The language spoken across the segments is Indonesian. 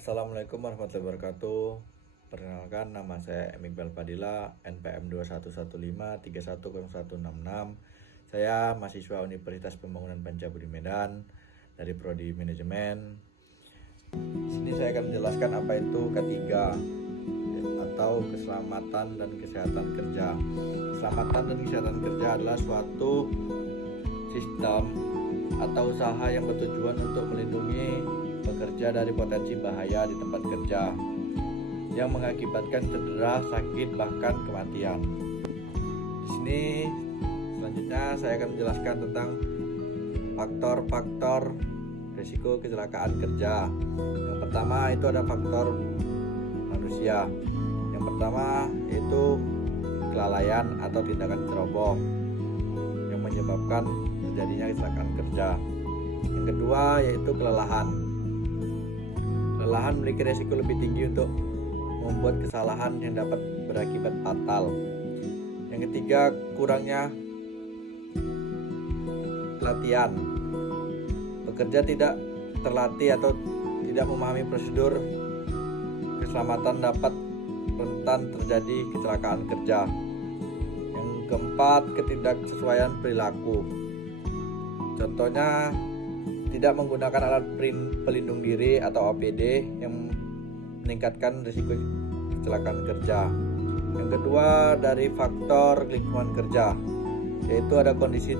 Assalamualaikum warahmatullahi wabarakatuh. Perkenalkan, nama saya M. Iqbal Fadila, NPM 2115310166. Saya mahasiswa Universitas Pembangunan Pancabudi Medan dari Prodi Manajemen. Di sini saya akan menjelaskan apa itu K3 atau keselamatan dan kesehatan kerja. Keselamatan dan kesehatan kerja adalah suatu sistem atau usaha yang bertujuan untuk melindungi pekerja dari potensi bahaya di tempat kerja yang mengakibatkan cedera, sakit, bahkan kematian. Di sini selanjutnya saya akan menjelaskan tentang faktor-faktor risiko kecelakaan kerja. Yang pertama itu ada faktor manusia. Yang pertama yaitu kelalaian atau tindakan ceroboh yang menyebabkan terjadinya kecelakaan kerja. Yang kedua yaitu kelelahan. Kelelahan memiliki risiko lebih tinggi untuk membuat kesalahan yang dapat berakibat fatal. Yang ketiga, kurangnya pelatihan. Pekerja tidak terlatih atau tidak memahami prosedur keselamatan dapat rentan terjadi kecelakaan kerja. Yang keempat, ketidaksesuaian perilaku. Contohnya, tidak menggunakan alat pelindung diri atau APD yang meningkatkan risiko kecelakaan kerja. Yang kedua, dari faktor lingkungan kerja, yaitu ada kondisi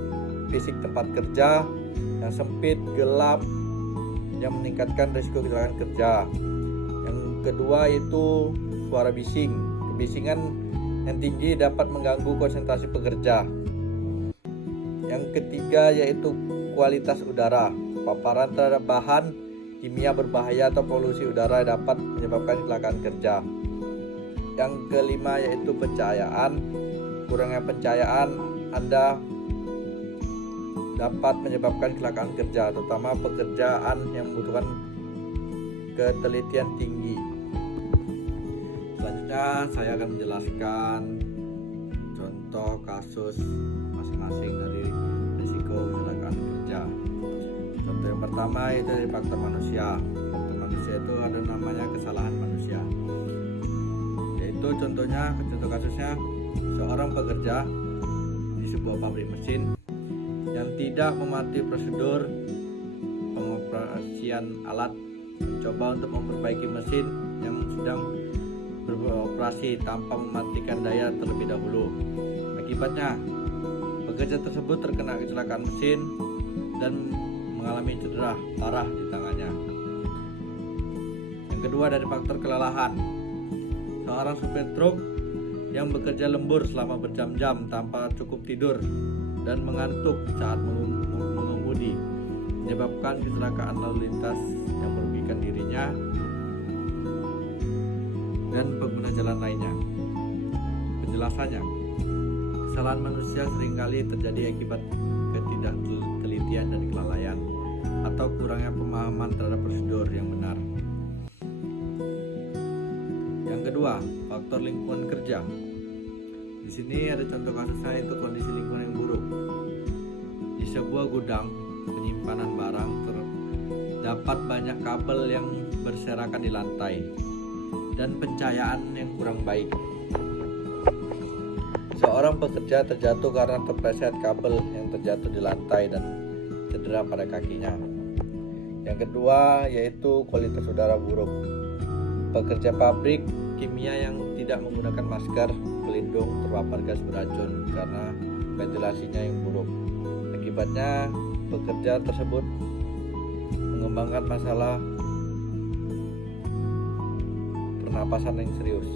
fisik tempat kerja yang sempit, gelap, yang meningkatkan risiko kecelakaan kerja. Yang kedua itu suara bising. Kebisingan yang tinggi dapat mengganggu konsentrasi pekerja. Yang ketiga yaitu kualitas udara. Paparan terhadap bahan kimia berbahaya atau polusi udara dapat menyebabkan kecelakaan kerja. Yang kelima yaitu pencahayaan. Kurangnya pencahayaan Anda dapat menyebabkan kecelakaan kerja, terutama pekerjaan yang membutuhkan ketelitian tinggi. Selanjutnya saya akan menjelaskan contoh kasus masing-masing dari risiko kecelakaan kerja. Contoh yang pertama itu dari faktor manusia. Faktor manusia itu ada namanya kesalahan manusia. Yaitu contoh kasusnya seorang pekerja di sebuah pabrik mesin yang tidak mematuhi prosedur pengoperasian alat, mencoba untuk memperbaiki mesin yang sedang beroperasi tanpa mematikan daya terlebih dahulu. Akibatnya, pekerja tersebut terkena kecelakaan mesin dan mengalami cedera parah di tangannya. Yang kedua dari faktor kelelahan. Seorang supir truk yang bekerja lembur selama berjam-jam tanpa cukup tidur dan mengantuk saat mengemudi menyebabkan kecelakaan lalu lintas yang merugikan dirinya dan pengguna jalan lainnya. Penjelasannya, kesalahan manusia seringkali terjadi akibat ketidaktelitian dan kelalaian atau kurangnya pemahaman terhadap prosedur yang benar. Yang kedua, faktor lingkungan kerja. Di sini ada contoh kasusnya itu kondisi lingkungan yang buruk. Di sebuah gudang penyimpanan barang terdapat banyak kabel yang berserakan di lantai dan pencahayaan yang kurang baik. Seorang pekerja terjatuh karena terpleset kabel yang terjatuh di lantai dan cedera pada kakinya. Yang kedua yaitu kualitas udara buruk. Pekerja pabrik kimia yang tidak menggunakan masker pelindung terpapar gas beracun karena ventilasinya yang buruk. Akibatnya pekerja tersebut mengembangkan masalah pernapasan yang serius.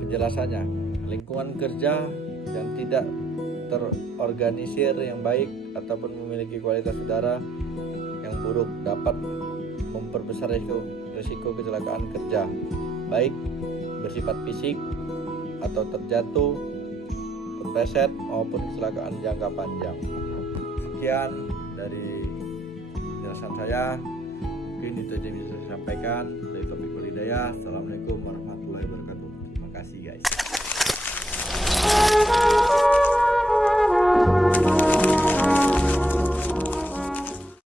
Penjelasannya, lingkungan kerja yang tidak terorganisir yang baik ataupun memiliki kualitas udara yang buruk dapat memperbesar risiko kecelakaan kerja, baik bersifat fisik atau terjatuh, terpleset maupun kecelakaan jangka panjang. Sekian dari penjelasan saya. Mungkin itu aja yang bisa saya sampaikan. Dari Topik Hidayah. Assalamualaikum warahmatullahi wabarakatuh.